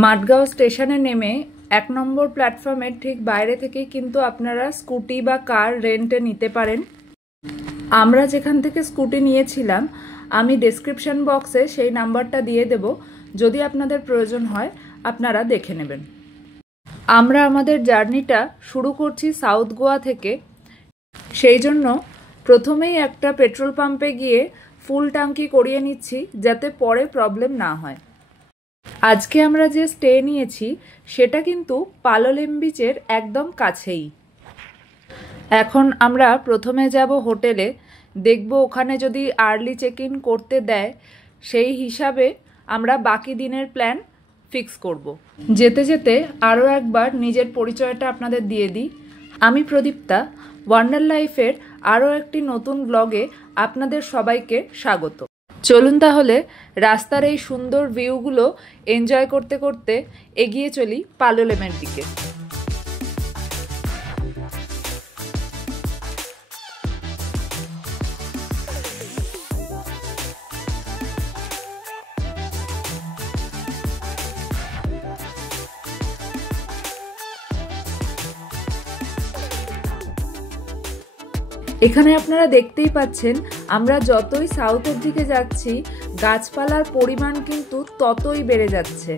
মাঠগাঁও স্টেশনে নেমে ১ নম্বর প্ল্যাটফর্মের ঠিক বাইরে থেকেই কিন্তু আপনারা স্কুটি বা কার রেন্টে নিতে পারেন। আমরা যেখান থেকে স্কুটি নিয়েছিলাম আমি ডেসক্রিপশন বক্সে সেই নাম্বারটা দিয়ে দেব, যদি আপনাদের প্রয়োজন হয় আপনারা দেখে নেবেন। আমরা আমাদের জার্নিটা শুরু করছি সাউথ গোয়া থেকে, সেই জন্য প্রথমেই একটা পেট্রোল পাম্পে গিয়ে ফুল ট্যাঙ্কি করিয়ে নিচ্ছি যাতে পরে প্রবলেম না হয়। আজকে আমরা যে স্টে নিয়েছি সেটা কিন্তু পালোলেম বিচের একদম কাছেই। এখন আমরা প্রথমে যাব হোটেলে, দেখব ওখানে যদি আর্লি চেক ইন করতে দেয়, সেই হিসাবে আমরা বাকি দিনের প্ল্যান ফিক্স করব। যেতে যেতে আরও একবার নিজের পরিচয়টা আপনাদের দিয়ে দিই। আমি প্রদীপ্তা, ওয়ান্ডার লাইফের আরও একটি নতুন ব্লগে আপনাদের সবাইকে স্বাগত। চলুন তাহলে রাস্তার এই সুন্দর ভিউগুলো এনজয় করতে করতে এগিয়ে চলি পালোলেমের দিকে। এখানে আপনারা দেখতেই পাচ্ছেন আমরা যতই সাউথের দিকে যাচ্ছি গাছপালার পরিমাণ কিন্তু ততই বেড়ে যাচ্ছে।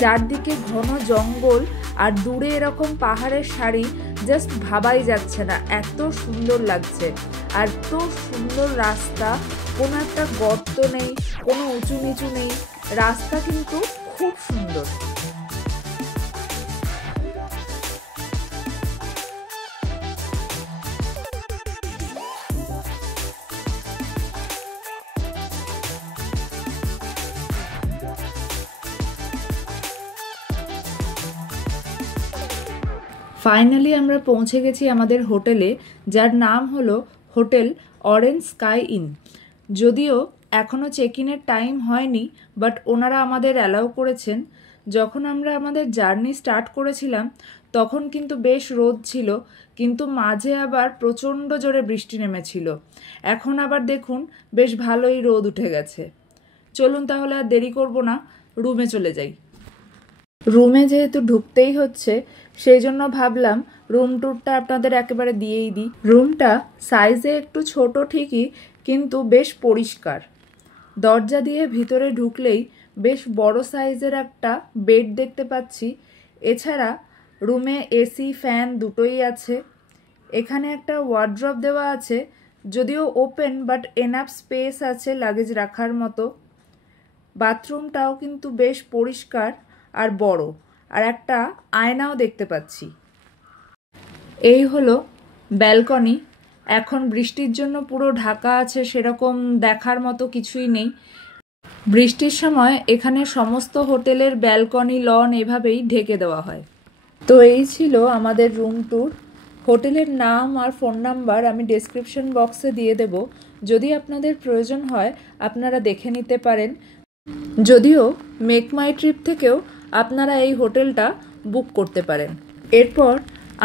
চারদিকে ঘন জঙ্গল আর দূরে এরকম পাহাড়ের সারি, জাস্ট ভাবাই যাচ্ছে না, এত সুন্দর লাগছে। আর এত সুন্দর রাস্তা, কোনো একটা গর্ত নেই, কোনো উঁচু নিচু নেই, রাস্তা কিন্তু খুব সুন্দর। ফাইনালি আমরা পৌঁছে গেছি আমাদের হোটেলে, যার নাম হলো হোটেল অরেঞ্জ স্কাই ইন। যদিও এখনও চেক ইনের টাইম হয়নি, বাট ওনারা আমাদের অ্যালাউ করেছেন। যখন আমরা আমাদের জার্নি স্টার্ট করেছিলাম তখন কিন্তু বেশ রোদ ছিল, কিন্তু মাঝে আবার প্রচণ্ড জোরে বৃষ্টি নেমেছিল। এখন আবার দেখুন বেশ ভালোই রোদ উঠে গেছে। চলুন তাহলে আর দেরি করব না, রুমে চলে যাই। রুমে যেহেতু ঢুকতেই হচ্ছে সেই জন্য ভাবলাম রুম ট্যুরটা আপনাদের একেবারে দিয়েই দিই। রুমটা সাইজে একটু ছোট ঠিকই, কিন্তু বেশ পরিষ্কার। দরজা দিয়ে ভিতরে ঢুকলেই বেশ বড় সাইজের একটা বেড দেখতে পাচ্ছি। এছাড়া রুমে এসি ফ্যান দুটোই আছে। এখানে একটা ওয়ার্ড্রপ দেওয়া আছে, যদিও ওপেন, বাট এনাফ স্পেস আছে লাগেজ রাখার মতো। বাথরুমটাও কিন্তু বেশ পরিষ্কার আর বড়, আর একটা আয়নাও দেখতে পাচ্ছি। এই হলো ব্যালকনি। এখন বৃষ্টির জন্য পুরো ঢাকা আছে, সেরকম দেখার মতো কিছুই নেই। বৃষ্টির সময় এখানে সমস্ত হোটেলের ব্যালকনি, লন এভাবেই ঢেকে দেওয়া হয়। তো এই ছিল আমাদের রুম ট্যুর। হোটেলের নাম আর ফোন নাম্বার আমি ডেসক্রিপশন বক্সে দিয়ে দেব, যদি আপনাদের প্রয়োজন হয় আপনারা দেখে নিতে পারেন। যদিও মেক মাই ট্রিপ থেকেও আপনারা এই হোটেলটা বুক করতে পারেন। এরপর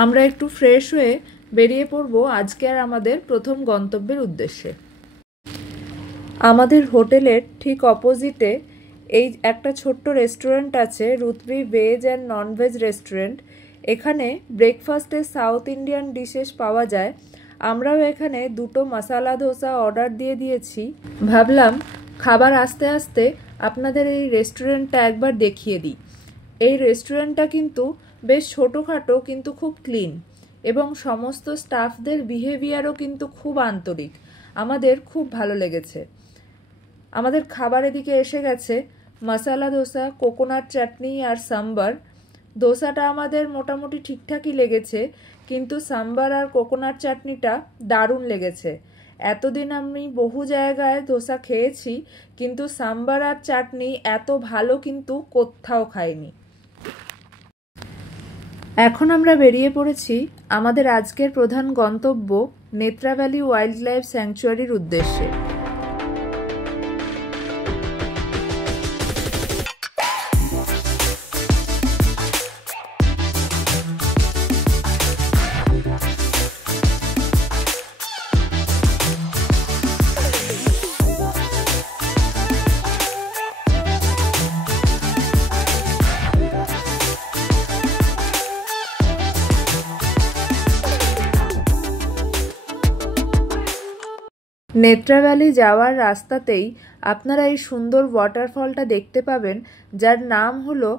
আমরা একটু ফ্রেশ হয়ে বেরিয়ে পড়ব আজকে আর আমাদের প্রথম গন্তব্যের উদ্দেশ্যে। আমাদের হোটেলের ঠিক অপোজিটে এই একটা ছোট্ট রেস্টুরেন্ট আছে, রুতবি ভেজ অ্যান্ড ননভেজ রেস্টুরেন্ট। এখানে ব্রেকফাস্টে সাউথ ইন্ডিয়ান ডিশেস পাওয়া যায়। আমরাও এখানে 2টো মশালা ধোসা অর্ডার দিয়ে দিয়েছি। ভাবলাম খাবার আস্তে আস্তে আপনাদের এই রেস্টুরেন্টটা একবার দেখিয়ে দিই। এই রেস্টুরেন্টটা কিন্তু বেশ ছোটোখাটো কিন্তু খুব ক্লিন, এবং সমস্ত স্টাফদের বিহেভিয়ারও কিন্তু খুব আন্তরিক। আমাদের খুব ভালো লেগেছে। আমাদের খাবার এদিকে এসে গেছে, মশালা ধোসা, কোকোনাট চাটনি আর সাম্বার। ধোসাটা আমাদের মোটামুটি ঠিকঠাকই লেগেছে, কিন্তু সাম্বার আর কোকোনাট চাটনিটা দারুণ লেগেছে। এতদিন আমি বহু জায়গায় ধোসা খেয়েছি, কিন্তু সাম্বার আর চাটনি এত ভালো কিন্তু কোথাও খাইনি। এখন আমরা বেরিয়ে পড়েছি আমাদের আজকের প্রধান গন্তব্য নেত্রাভ্যালি ওয়াইল্ড লাইফ স্যাংচুয়ারির উদ্দেশ্যে। নেত্রাভ্যালি যাওয়ার রাস্তাতেই আপনারা এই সুন্দর ওয়াটারফলটা দেখতে পাবেন, যার নাম হলো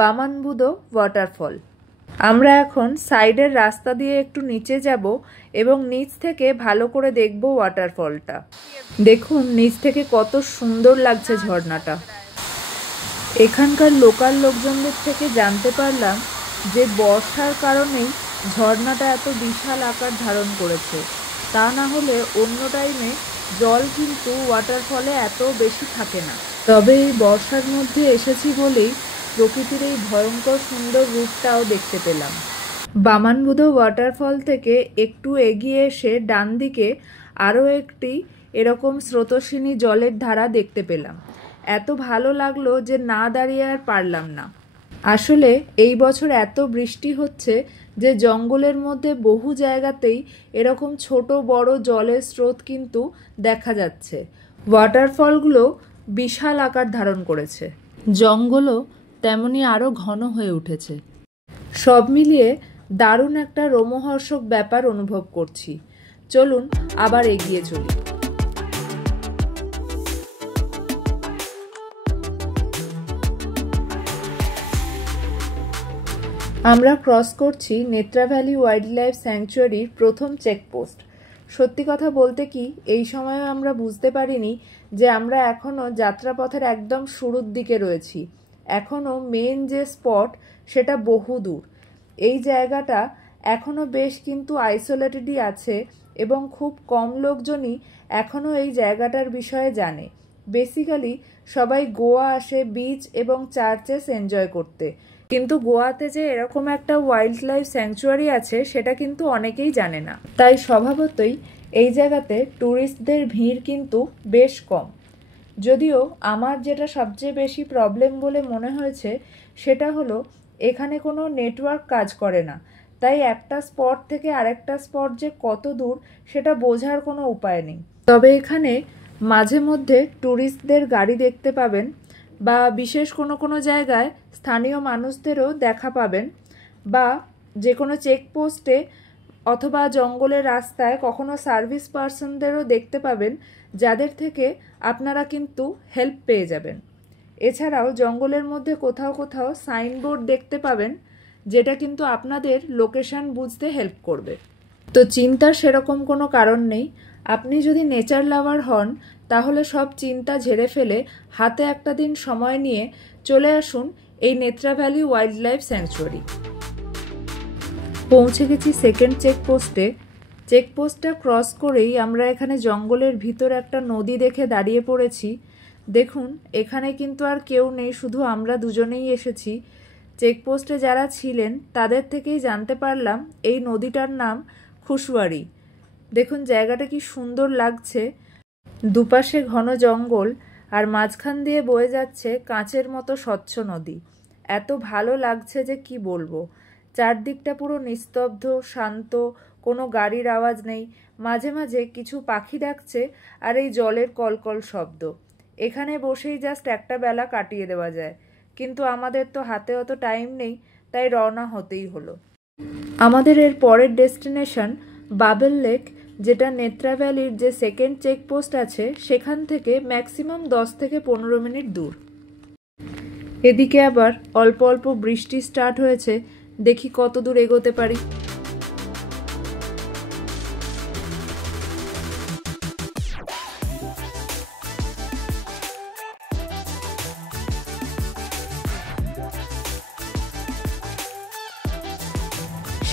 বামানবুদো ওয়াটারফল। আমরা এখন সাইডের রাস্তা দিয়ে একটু নিচে যাব এবং নিচ থেকে ভালো করে দেখব ওয়াটারফলটা। দেখুন নিচ থেকে কত সুন্দর লাগছে ঝর্ণাটা। এখানকার লোকাল লোকজনদের থেকে জানতে পারলাম যে বর্ষার কারণেই ঝর্ণাটা এত বিশাল আকার ধারণ করেছে, তা না হলে অন্য টাইমে জল কিন্তু ওয়াটারফলে এত বেশি থাকে না। তবে এই বর্ষার মধ্যে এসেছি বলেই প্রকৃতির এই ভয়ঙ্কর সুন্দর রূপটাও দেখতে পেলাম। বামানবুদো ওয়াটারফল থেকে একটু এগিয়ে এসে ডান দিকে আরও একটি এরকম স্রোতস্বিনী জলের ধারা দেখতে পেলাম। এত ভালো লাগলো যে না দাঁড়িয়ে আর পারলাম না। আসলে এই বছর এত বৃষ্টি হচ্ছে যে জঙ্গলের মধ্যে বহু জায়গাতেই এরকম ছোট বড় জলের স্রোত কিন্তু দেখা যাচ্ছে। ওয়াটারফলগুলো বিশাল আকার ধারণ করেছে, জঙ্গলও তেমনি আরও ঘন হয়ে উঠেছে। সব মিলিয়ে দারুণ একটা রোমহর্ষক ব্যাপার অনুভব করছি। চলুন আবার এগিয়ে চলি। আমরা ক্রস করছি নেত্রাভ্যালি ওয়াইল্ড লাইফ স্যাংচুয়ারির প্রথম চেকপোস্ট। সত্যি কথা বলতে কি, এই সময়ে আমরা বুঝতে পারিনি যে আমরা এখনও যাত্রাপথের একদম শুরুর দিকে রয়েছি। এখনও মেন যে স্পট সেটা বহু দূর। এই জায়গাটা এখনও বেশ কিন্তু আইসোলেটেডই আছে এবং খুব কম লোকজনই এখনও এই জায়গাটার বিষয়ে জানে। বেসিক্যালি সবাই গোয়া আসে বিচ এবং চার্চেস এনজয় করতে, কিন্তু গোয়াতে যে এরকম একটা ওয়াইল্ড লাইফ স্যাংচুয়ারি আছে সেটা কিন্তু অনেকেই জানে না। তাই স্বভাবতই এই জায়গাতে ট্যুরিস্টদের ভিড় কিন্তু বেশ কম। যদিও আমার যেটা সবচেয়ে বেশি প্রবলেম বলে মনে হয়েছে সেটা হলো এখানে কোনো নেটওয়ার্ক কাজ করে না, তাই একটা স্পট থেকে আরেকটা স্পট যে কত দূর সেটা বোঝার কোনো উপায় নেই। তবে এখানে মাঝে মধ্যে ট্যুরিস্টদের গাড়ি দেখতে পাবেন বা বিশেষ কোনো জায়গায় স্থানীয় মানুষদেরও দেখা পাবেন, বা যে কোনো চেকপোস্টে অথবা জঙ্গলের রাস্তায় কখনো সার্ভিস পার্সনদেরও দেখতে পাবেন, যাদের থেকে আপনারা কিন্তু হেল্প পেয়ে যাবেন। এছাড়াও জঙ্গলের মধ্যে কোথাও কোথাও সাইনবোর্ড দেখতে পাবেন, যেটা কিন্তু আপনাদের লোকেশন বুঝতে হেল্প করবে। তো চিন্তার সেরকম কোনো কারণ নেই। আপনি যদি নেচার লাভার হন তাহলে সব চিন্তা ঝেড়ে ফেলে হাতে একটা দিন সময় নিয়ে চলে আসুন এই নেত্রাভ্যালি ওয়াইল্ড লাইফ স্যাংচুয়ারি। পৌঁছে গেছি সেকেন্ড চেকপোস্টে। চেকপোস্টটা ক্রস করেই আমরা এখানে জঙ্গলের ভিতর একটা নদী দেখে দাঁড়িয়ে পড়েছি। দেখুন এখানে কিন্তু আর কেউ নেই, শুধু আমরা দুজনেই এসেছি। চেকপোস্টে যারা ছিলেন তাদের থেকেই জানতে পারলাম এই নদীটার নাম খুশওয়ারি। দেখুন জায়গাটা কি সুন্দর লাগছে, দুপাশে ঘন জঙ্গল আর মাঝখান দিয়ে বয়ে যাচ্ছে কাঁচের মতো স্বচ্ছ নদী। এত ভালো লাগছে যে কি বলবো। চারদিকটা পুরো নিস্তব্ধ শান্ত, কোনো গাড়ির আওয়াজ নেই। মাঝে মাঝে কিছু পাখি ডাকছে আর এই জলের কলকল শব্দ। এখানে বসেই জাস্ট একটা বেলা কাটিয়ে দেওয়া যায়, কিন্তু আমাদের তো হাতে অত টাইম নেই, তাই রওনা হতেই হলো। আমাদের এর পরের ডেস্টিনেশন বাবেল লেক, যেটা নেত্রাভ্যালির যে সেকেন্ড চেকপোস্ট আছে সেখান থেকে ম্যাক্সিমাম 10 থেকে 15 মিনিট দূর। এদিকে আবার অল্প অল্প বৃষ্টি স্টার্ট হয়েছে, দেখি কত দূর এগোতে পারি।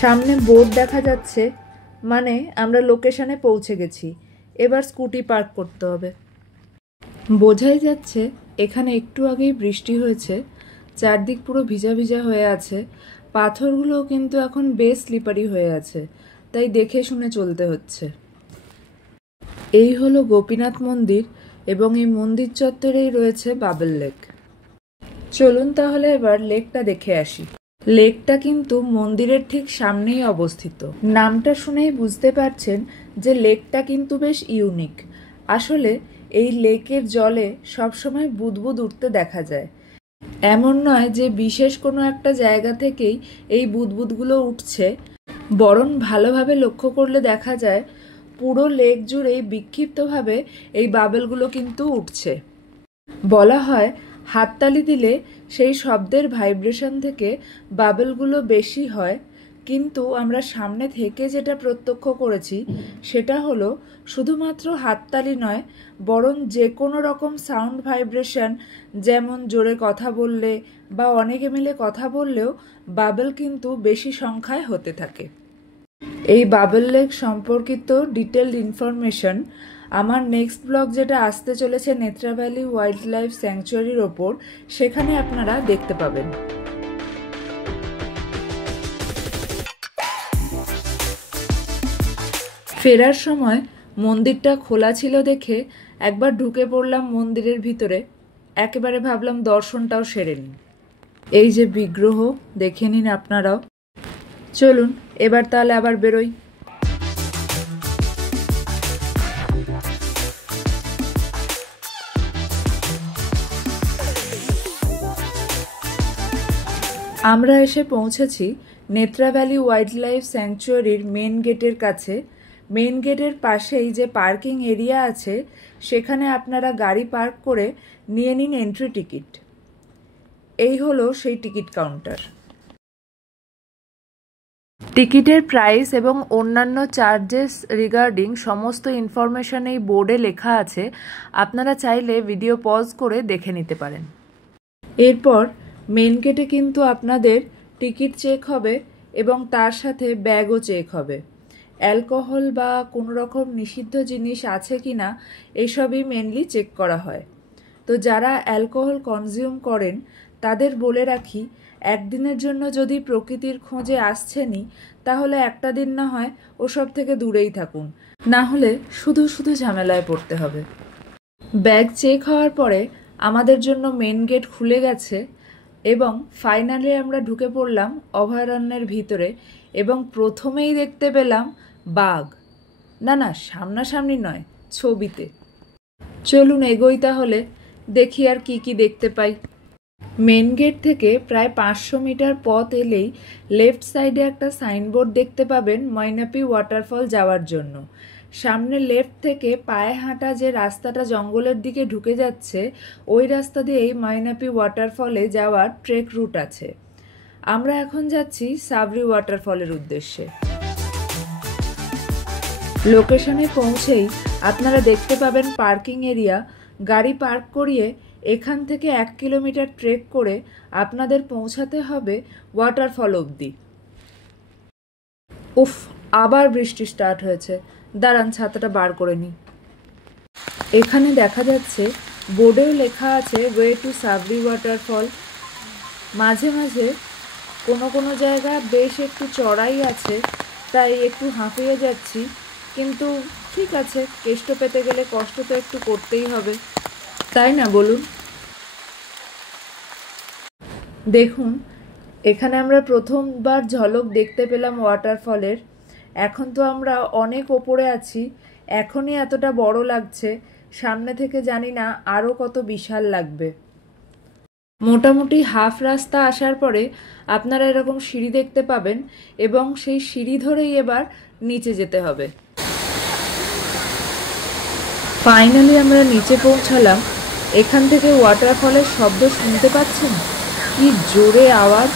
সামনে বোর্ড দেখা যাচ্ছে, মানে আমরা লোকেশনে পৌঁছে গেছি। এবার স্কুটি পার্ক করতে হবে। বোঝাই যাচ্ছে এখানে একটু আগেই বৃষ্টি হয়েছে, চারদিক পুরো ভিজা ভিজা হয়ে আছে। পাথরগুলোও কিন্তু এখন বেশ স্লিপারি হয়ে আছে, তাই দেখে শুনে চলতে হচ্ছে। এই হলো গোপীনাথ মন্দির এবং এই মন্দির চত্বরেই রয়েছে বাবেল লেক। চলুন তাহলে এবার লেকটা দেখে আসি। লেকটা কিন্তু মন্দিরের ঠিক সামনেই অবস্থিত। নামটা শুনেই বুঝতে পারছেন যে লেকটা কিন্তু বেশ ইউনিক। আসলে এই লেকের জলে সবসময় বুদবুদ উঠতে দেখা যায়। এমন নয় যে বিশেষ কোনো একটা জায়গা থেকেই এই বুদবুদগুলো উঠছে, বরং ভালোভাবে লক্ষ্য করলে দেখা যায় পুরো লেক জুড়েই বিক্ষিপ্তভাবে এই বাবেলগুলো কিন্তু উঠছে। বলা হয় হাততালি দিলে সেই শব্দের ভাইব্রেশন থেকে বাবেলগুলো বেশি হয়, কিন্তু আমরা সামনে থেকে যেটা প্রত্যক্ষ করেছি সেটা হলো শুধুমাত্র হাততালি নয়, বরং যে কোনো রকম সাউন্ড ভাইব্রেশন, যেমন জোরে কথা বললে বা অনেকে মিলে কথা বললেও বাবেল কিন্তু বেশি সংখ্যায় হতে থাকে। এই বাবেল লেক সম্পর্কিত ডিটেলড ইনফরমেশন আমার নেক্সট ব্লগ যেটা আসতে চলেছে নেত্রাভ্যালি ওয়াইল্ড লাইফ স্যাংচুয়ারির ওপর, সেখানে আপনারা দেখতে পাবেন। ফেরার সময় মন্দিরটা খোলা ছিল দেখে একবার ঢুকে পড়লাম মন্দিরের ভিতরে। একেবারে ভাবলাম দর্শনটাও সেরে নিন। এই যে বিগ্রহ, দেখে নিন আপনারাও। চলুন এবার তাহলে আবার বেরোই। আমরা এসে পৌঁছেছি নেত্রাভ্যালি ওয়াইল্ড লাইফ স্যাংচুয়ারির মেন গেটের কাছে। মেন গেটের পাশেই যে পার্কিং এরিয়া আছে সেখানে আপনারা গাড়ি পার্ক করে নিয়ে নিন এন্ট্রি টিকিট। এই হলো সেই টিকিট কাউন্টার। টিকিটের প্রাইস এবং অন্যান্য চার্জেস রিগার্ডিং সমস্ত ইনফরমেশন এই বোর্ডে লেখা আছে, আপনারা চাইলে ভিডিও পজ করে দেখে নিতে পারেন। এরপর মেন গেটে কিন্তু আপনাদের টিকিট চেক হবে এবং তার সাথে ব্যাগও চেক হবে। অ্যালকোহল বা কোনো রকম নিষিদ্ধ জিনিস আছে কি না এসবই মেনলি চেক করা হয়। তো যারা অ্যালকোহল কনজিউম করেন তাদের বলে রাখি, একদিনের জন্য যদি প্রকৃতির খোঁজে আসছেনই তাহলে একটা দিন না হয় ওসব থেকে দূরেই থাকুন, না হলে শুধু শুধু ঝামেলায় পড়তে হবে। ব্যাগ চেক হওয়ার পরে আমাদের জন্য মেন গেট খুলে গেছে এবং ফাইনালি আমরা ঢুকে পড়লাম অভয়ারণ্যের ভিতরে এবং প্রথমেই দেখতে পেলাম বাঘ। না সামনাসামনি নয়, ছবিতে। চলুন এগোই তাহলে, দেখি আর কি কি দেখতে পাই। মেন গেট থেকে প্রায় 500 মিটার পথ এলেই লেফট সাইডে একটা সাইনবোর্ড দেখতে পাবেন ময়নাপি ওয়াটারফল যাওয়ার জন্য। সামনে লেফট থেকে পায়ে হাঁটা যে রাস্তাটা জঙ্গলের দিকে ঢুকে যাচ্ছে, ওই রাস্তা দিয়েই ময়নাপি ওয়াটারফলে যাওয়ার ট্রেক রুট আছে। আমরা এখন যাচ্ছি সাবরি ওয়াটারফলের উদ্দেশ্যে। লোকেশনে পৌঁছেই আপনারা দেখতে পাবেন পার্কিং এরিয়া। গাড়ি পার্ক করিয়ে এখান থেকে 1 কিলোমিটার ট্রেক করে আপনাদের পৌঁছাতে হবে ওয়াটারফল অবধি। উফ, আবার বৃষ্টি স্টার্ট হয়েছে। দাঁড়ান ছাতাটা বার করে নিই। এখানে দেখা যাচ্ছে বোর্ডেও লেখা আছে ওয়ে টু সাবরি ওয়াটারফল। মাঝে মাঝে কোনো জায়গা বেশ একটু চড়াই আছে, তাই একটু হাঁপিয়ে যাচ্ছি, কিন্তু ঠিক আছে, কেষ্ট পেতে গেলে কষ্ট তো একটু করতেই হবে, তাই না বলুন? দেখুন, এখানে আমরা প্রথমবার ঝলক দেখতে পেলাম ওয়াটারফলের। এখন তো আমরা অনেক ওপরে আছি, এখনই এতটা বড় লাগছে, সামনে থেকে জানি না আরও কত বিশাল লাগবে। মোটামুটি হাফ রাস্তা আসার পরে আপনারা এরকম সিঁড়ি দেখতে পাবেন এবং সেই সিঁড়ি ধরেই এবার নিচে যেতে হবে। ফাইনালি আমরা নিচে পৌঁছালাম। এখান থেকে ওয়াটারফলের শব্দ শুনতে পাচ্ছেন, কি জোরে আওয়াজ।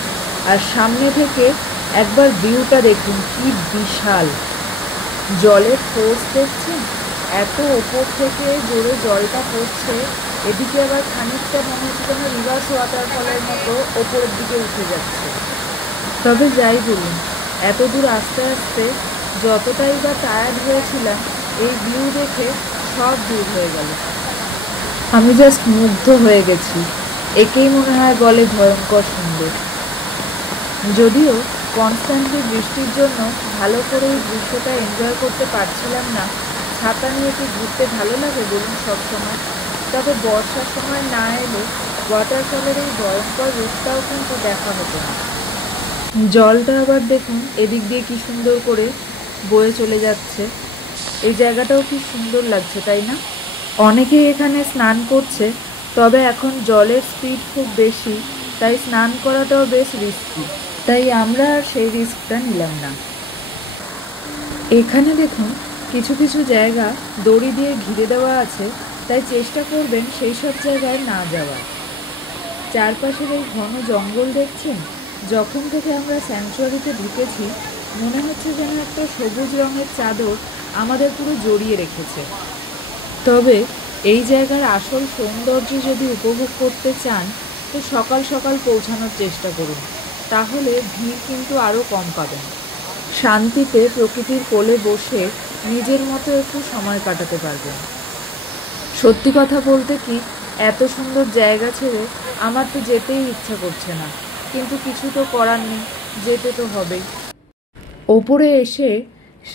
আর সামনে থেকে একবার ভিউটা দেখুন, কি বিশাল। জলের ফোর্স দেখছেন, এত ওপর থেকে জোরে জলটা পড়ছে। এদিকে আবার খানিকটা মনে হচ্ছে যেন রিভার্স ওয়াটারফলের মতো ওপরের দিকে উঠে যাচ্ছে। তবে যাই বলুন, এত দূর আস্তে আস্তে যতটাই বা টায়ার্ড হয়েছিলাম, এই ভিউ দেখে সব দূর হয়ে গেল। আমি জাস্ট মুগ্ধ হয়ে গেছি। একেই মনে হয় বলে ভয়ঙ্কর সুন্দর। যদিও কনস্ট্যান্টলি বৃষ্টির জন্য ভালো করে এই দৃশ্যটা এনজয় করতে পারছিলাম না। ছাতা নিয়ে কি ঘুরতে ভালো লাগে বলুন সবসময়? তবে বর্ষার সময় না এলে ওয়াটারফলের এই ভয়ঙ্কর রূপটাও কিন্তু দেখা হতো না। জলটা আবার দেখুন এদিক দিয়ে কি সুন্দর করে বয়ে চলে যাচ্ছে। এই জায়গাটাও কি সুন্দর লাগছে, তাই না? অনেকেই এখানে স্নান করছে, তবে এখন জলের স্পিড খুব বেশি, তাই স্নান করাটাও বেশ রিস্কি, তাই আমরা আর সেই রিস্কটা নিলাম না। এখানে দেখুন কিছু কিছু জায়গা দড়ি দিয়ে ঘিরে দেওয়া আছে, তাই চেষ্টা করবেন সেই সব জায়গায় না যাওয়ার। চারপাশের এই ঘন জঙ্গল দেখছেন, যখন থেকে আমরা স্যাংচুয়ারিতে ঢুকেছি মনে হচ্ছে যেন একটা সবুজ রঙের চাদর আমাদের পুরো জড়িয়ে রেখেছে। তবে এই জায়গার আসল সৌন্দর্য যদি উপভোগ করতে চান তো সকাল সকাল পৌঁছানোর চেষ্টা করুন, তাহলে ভিড় কিন্তু আরও কম পাবেন। শান্তিতে প্রকৃতির কোলে বসে নিজের মতো একটু সময় কাটাতে পারবেন। সত্যি কথা বলতে কি, এত সুন্দর জায়গা ছেড়ে আমার তো যেতেই ইচ্ছা করছে না, কিন্তু কিছু তো করার নেই, যেতে তো হবেই। ওপরে এসে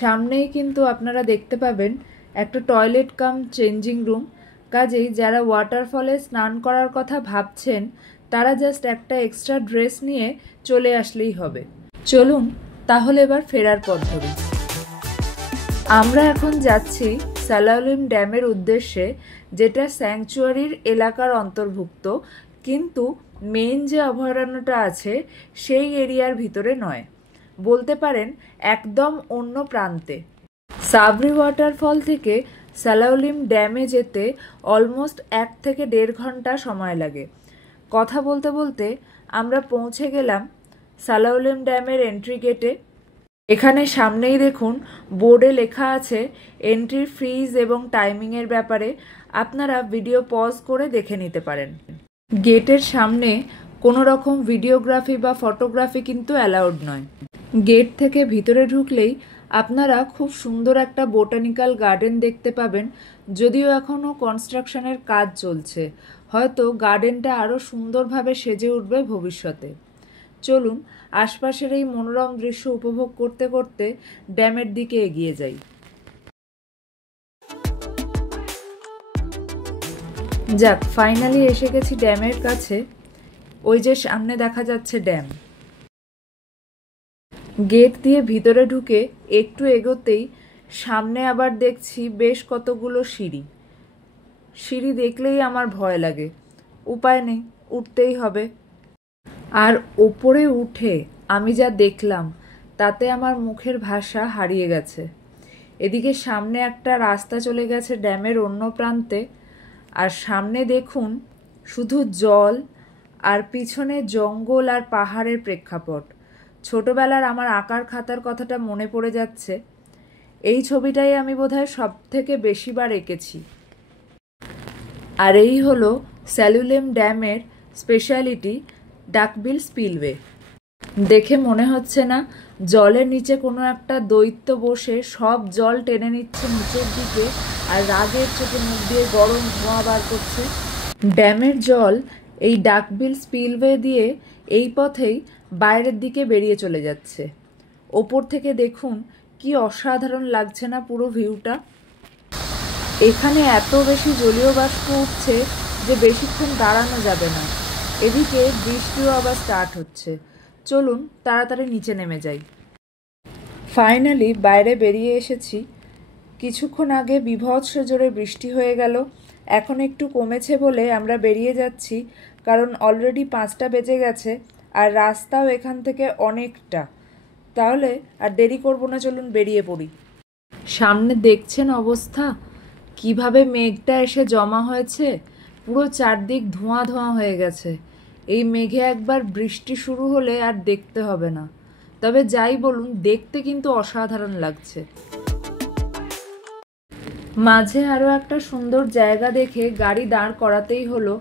সামনেই কিন্তু আপনারা দেখতে পাবেন একটা টয়লেট কাম চেঞ্জিং রুম। কাজেই যারা ওয়াটারফলে স্নান করার কথা ভাবছেন তারা জাস্ট একটা এক্সট্রা ড্রেস নিয়ে চলে আসলেই হবে। চলুন তাহলে এবার ফেরার পথ ধরি। আমরা এখন যাচ্ছি সালাওলিম ড্যামের উদ্দেশ্যে, যেটা স্যাংচুয়ারির এলাকার অন্তর্ভুক্ত, কিন্তু মেইন যে অভয়ারণ্যটা আছে সেই এরিয়ার ভিতরে নয়, বলতে পারেন একদম অন্য প্রান্তে। সাবরি ওয়াটারফল থেকে সালাওলিম ড্যামে যেতে অলমোস্ট 1 থেকে 1.5 ঘন্টা সময় লাগে। কথা বলতে বলতে আমরা পৌঁছে গেলাম সালাওলিম ড্যামের এন্ট্রি গেটে। এখানে সামনেই দেখুন বোর্ডে লেখা আছে এন্ট্রি ফিজ এবং টাইমিংয়ের ব্যাপারে, আপনারা ভিডিও পজ করে দেখে নিতে পারেন। গেটের সামনে কোনো রকম ভিডিওগ্রাফি বা ফটোগ্রাফি কিন্তু অ্যালাউড নয়। গেট থেকে ভিতরে ঢুকলেই আপনারা খুব সুন্দর একটা বোটানিক্যাল গার্ডেন দেখতে পাবেন, যদিও এখনও কনস্ট্রাকশনের কাজ চলছে, হয়তো গার্ডেনটা আরও সুন্দরভাবে সেজে উঠবে ভবিষ্যতে। চলুন আশপাশের এই মনোরম দৃশ্য উপভোগ করতে করতে ড্যামের দিকে এগিয়ে যাই। যাক, ফাইনালি এসে গেছি ড্যামের কাছে। ওই যে সামনে দেখা যাচ্ছে ড্যাম। গেট দিয়ে ভিতরে ঢুকে একটু এগোতেই সামনে আবার দেখছি বেশ কতগুলো সিঁড়ি। সিঁড়ি দেখলেই আমার ভয় লাগে, উপায় নেই, উঠতেই হবে। আর ওপরে উঠে আমি যা দেখলাম তাতে আমার মুখের ভাষা হারিয়ে গেছে। এদিকে সামনে একটা রাস্তা চলে গেছে ড্যামের অন্য প্রান্তে, আর সামনে দেখুন শুধু জল আর পিছনে জঙ্গল আর পাহাড়ের প্রেক্ষাপট। ছোটবেলার আমার আঁকার খাতার কথাটা মনে পড়ে যাচ্ছে। এই ছবিটাই আমি বোধহয় সব থেকে বেশিবার এঁকেছি। আর এই হলো সালাওলিম ড্যামের স্পেশালিটি, ডাকবিল স্পিলওয়ে। দেখে মনে হচ্ছে না জলের নিচে কোনো একটা দৈত্য বসে সব জল টেনে নিচ্ছে নিচের দিকে আর রাগের চোখে মুখ দিয়ে গরম ধোঁয়া বার করছে? ড্যামের জল এই ডাকবিল স্পিলওয়ে দিয়ে এই পথেই বাইরের দিকে বেরিয়ে চলে যাচ্ছে। ওপর থেকে দেখুন কি অসাধারণ লাগছে না পুরো ভিউটা। এখানে এত বেশি জলীয় বাষ্প উঠছে যে বেশিক্ষণ দাঁড়ানো যাবে না। এদিকে বৃষ্টিও আবার স্টার্ট হচ্ছে। চলুন তাড়াতাড়ি নিচে নেমে যাই। ফাইনালি বাইরে বেরিয়ে এসেছি। কিছুক্ষণ আগে বীভৎস জোরে বৃষ্টি হয়ে গেল, এখন একটু কমেছে বলে আমরা বেরিয়ে যাচ্ছি, কারণ অলরেডি 5টা বেজে গেছে আর রাস্তাও এখান থেকে অনেকটা। তাহলে আর দেরি করব না, চলুন বেরিয়ে পড়ি। সামনে দেখছেন অবস্থা, কিভাবে মেঘটা এসে জমা হয়েছে, পুরো চারদিক ধোঁয়া ধোঁয়া হয়ে গেছে। এই মেঘে একবার বৃষ্টি শুরু হলে আর দেখতে হবে না। তবে যাই বলুন, দেখতে কিন্তু অসাধারণ লাগছে। মাঝে আরও একটা সুন্দর জায়গা দেখে গাড়ি দাঁড় করাতেই হলো।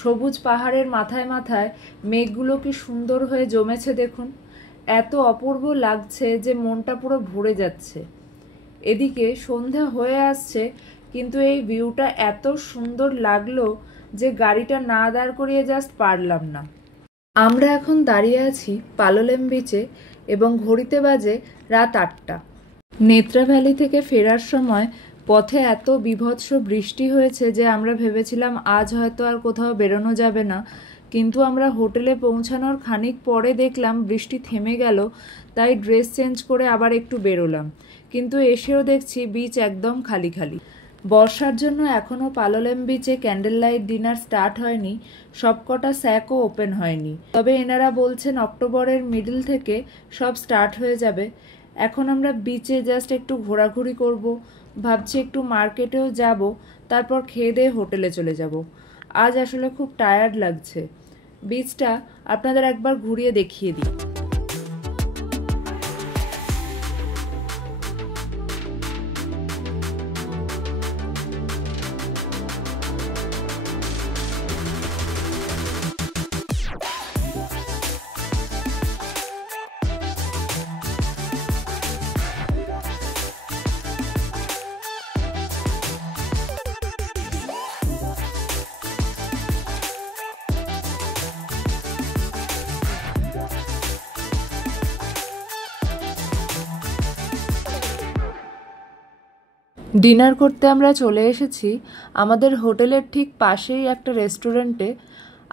সবুজ পাহাড়ের মাথায় মাথায় মেঘগুলো কি সুন্দর হয়ে জমেছে দেখুন, এত অপূর্ব লাগছে যে মনটা পুরো ভরে যাচ্ছে। এদিকে সন্ধ্যা হয়ে আসছে, কিন্তু এই ভিউটা এত সুন্দর লাগলো যে গাড়িটা না দাঁড় করিয়ে জাস্ট পারলাম না। আমরা এখন দাঁড়িয়ে আছি পালোলেম বিচে এবং ঘড়িতে বাজে রাত 8টা। নেত্রা ভ্যালি থেকে ফেরার সময় পথে এত বীভৎস বৃষ্টি হয়েছে যে আমরা ভেবেছিলাম আজ হয়তো আর কোথাও বেরোনো যাবে না, কিন্তু আমরা হোটেলে পৌঁছানোর খানিক পরে দেখলাম বৃষ্টি থেমে গেল, তাই ড্রেস চেঞ্জ করে আবার একটু বেরোলাম। কিন্তু এসেও দেখছি বিচ একদম খালি খালি। বর্ষার জন্য এখনও পালোলেম বিচে ক্যান্ডেল লাইট ডিনার স্টার্ট হয়নি, সবকটা স্যাকও ওপেন হয়নি। তবে এনারা বলছেন অক্টোবরের মিডল থেকে সব স্টার্ট হয়ে যাবে। এখন আমরা বিচে জাস্ট একটু ঘোরাঘুরি করব, ভাবছি একটু মার্কেটেও যাব, তারপর খেয়ে দিয়ে হোটেলে চলে যাব। আজ আসলে খুব টায়ার্ড লাগছে। বিচটা আপনাদের একবার ঘুরিয়ে দেখিয়ে দিই। ডিনার করতে আমরা চলে এসেছি আমাদের হোটেলের ঠিক পাশেই একটা রেস্টুরেন্টে।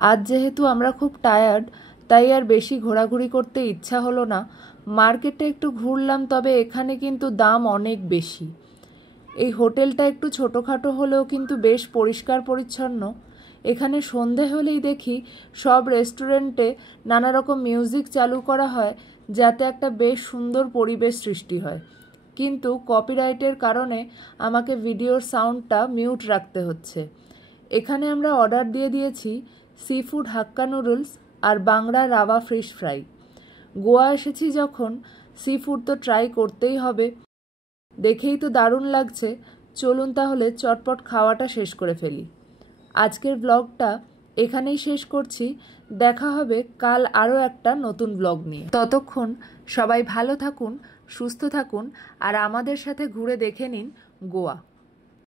আজ যেহেতু আমরা খুব টায়ার্ড, তাই আর বেশি ঘোরাঘুরি করতে ইচ্ছা হলো না। মার্কেটে একটু ঘুরলাম, তবে এখানে কিন্তু দাম অনেক বেশি। এই হোটেলটা একটু ছোটোখাটো হলেও কিন্তু বেশ পরিষ্কার পরিচ্ছন্ন। এখানে সন্ধে হলেই দেখি সব রেস্টুরেন্টে নানা রকম মিউজিক চালু করা হয়, যাতে একটা বেশ সুন্দর পরিবেশ সৃষ্টি হয়। কিন্তু কপিরাইটের কারণে আমাকে ভিডিওর সাউন্ডটা মিউট রাখতে হচ্ছে। এখানে আমরা অর্ডার দিয়ে দিয়েছি সি ফুড হাক্কা নুডলস আর বাংলা রাওয়া ফিশ ফ্রাই। গোয়া এসেছি যখন, সি ফুড তো ট্রাই করতেই হবে। দেখেই তো দারুণ লাগছে। চলুন তাহলে চটপট খাওয়াটা শেষ করে ফেলি। আজকের ব্লগটা এখানেই শেষ করছি। দেখা হবে কাল আরও একটা নতুন ব্লগ নিয়ে। ততক্ষণ সবাই ভালো থাকুন, সুস্থ থাকুন আর আমাদের সাথে ঘুরে দেখে নিন গোয়া।